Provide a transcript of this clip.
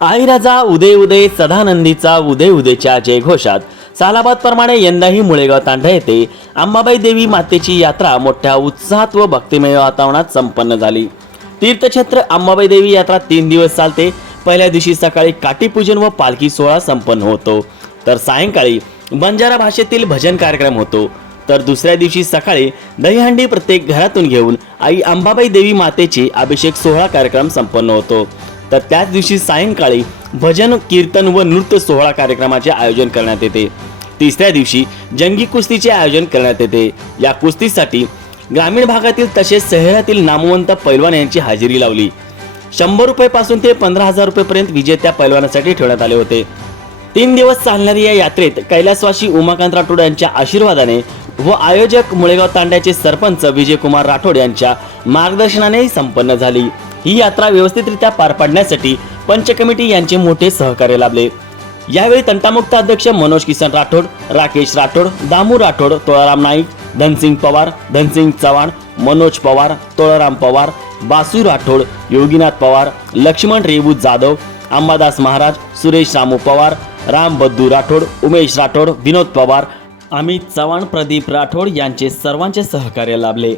आई राजा उदय उदय सदानंदीचा उदय उदयच्या जयघोषात. सालाबाद प्रमाणे यंदाही मुळेगाव तांडा येथे अंबाबाई देवी मातेची यात्रा मोठ्या उत्साहात व भक्तिमय वातावरणात संपन्न झाली. तीर्थक्षेत्र अंबाबाई देवी यात्रा तीन दिवस चालते. पहिल्या दिवशी सकाळी काठीपूजन व पालखी सोहळा संपन्न होतो. तर सायंकाळी बंजारा भाषेतील भजन कार्यक्रम होतो. तर दुसऱ्या दिवशी सकाळी दहीहंडी प्रत्येक घरातून घेऊन आई अंबाबाई देवी मातेची अभिषेक सोहळा कार्यक्रम संपन्न होतो. तर त्याच दिवशी सायंकाळी भजन कीर्तन व नृत्य सोहळा कार्यक्रमाचे आयोजन करण्यात येते. तिसऱ्या दिवशी जंगी कुस्तीचे आयोजन करण्यात येते. या कुस्तीसाठी ग्रामीण भागातील तसेच शहरातील नामवंत पैलवान यांची हजेरी लावली. शंभर रुपये ते पंधरा हजार रुपयेपर्यंत विजेत्या पैलवानासाठी ठेवण्यात आले होते. तीन दिवस चालणारी या यात्रेत कैलासवासी उमाकांत राठोड यांच्या आशीर्वादाने व आयोजक मुळेगाव तांड्याचे सरपंच विजयकुमार राठोड यांच्या मार्गदर्शनाने संपन्न झाली. ही यात्रा व्यवस्थितरित्या पार पाडण्यासाठी पंच कमिटी यांचे मोठे सहकार्य लाभले. यावेळी तंटामुक्त अध्यक्ष मनोज किसन राठोड राकेश राठोड दामू राठोड तोळाराम नाईक धनसिंग पवार धनसिंग चव्हाण मनोज पवार तोळाराम पवार बासू राठोड योगीनाथ पवार लक्ष्मण रेवू जाधव अंबादास महाराज सुरेश रामू पवार राम बद्दू राठोड उमेश राठोड विनोद पवार अमित चव्हाण प्रदीप राठोड यांचे सर्वांचे सहकार्य लाभले.